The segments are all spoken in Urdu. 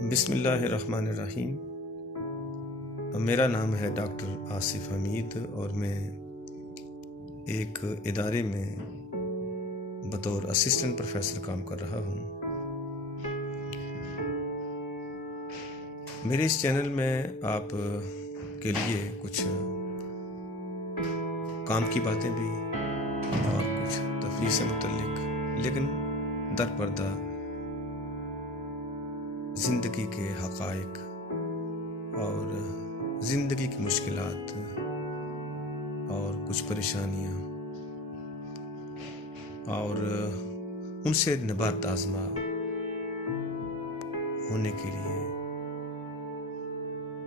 بسم اللہ الرحمن الرحیم۔ میرا نام ہے ڈاکٹر آصف حمید اور میں ایک ادارے میں بطور اسسٹنٹ پروفیسر کام کر رہا ہوں۔ میرے اس چینل میں آپ کے لیے کچھ کام کی باتیں بھی اور کچھ تفریح سے متعلق لیکن در پردہ زندگی کے حقائق اور زندگی کی مشکلات اور کچھ پریشانیاں اور ان سے نبات آزما ہونے کے لیے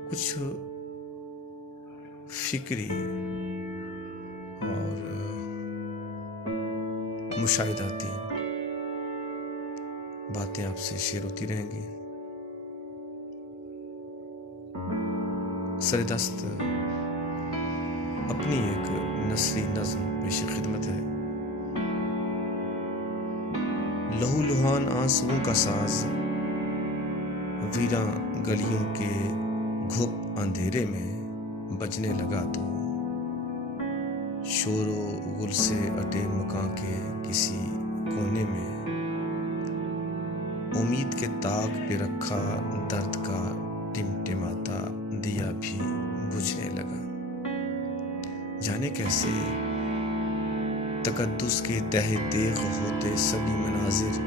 کچھ فکری اور مشاہداتی باتیں آپ سے شیئر ہوتی رہیں گی۔ سردست اپنی ایک نثری نظم پیش خدمت ہے۔ لہو لہان آنسوؤں کا ساز ویراں گلیوں کے گھپ اندھیرے میں بجنے لگا تو شور و غل سے اٹے مکان کے کسی کونے میں امید کے طاق پہ رکھا درد کا ٹمٹماتا دیا بھی بجھنے لگا۔ جانے کیسے تقدس کے تہہ تیغ ہوتے سبھی مناظر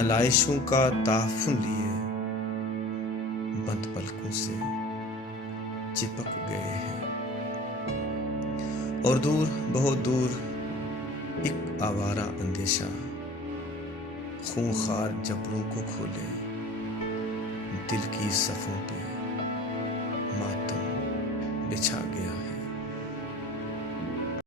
علائشوں کا تعفن لیے بند پلکوں سے چپک گئے ہیں، اور دور بہت دور ایک آوارہ اندیشہ خونخوار جبروں کو کھولے دل کی صفوں پہ ماتم بچھا گیا ہے۔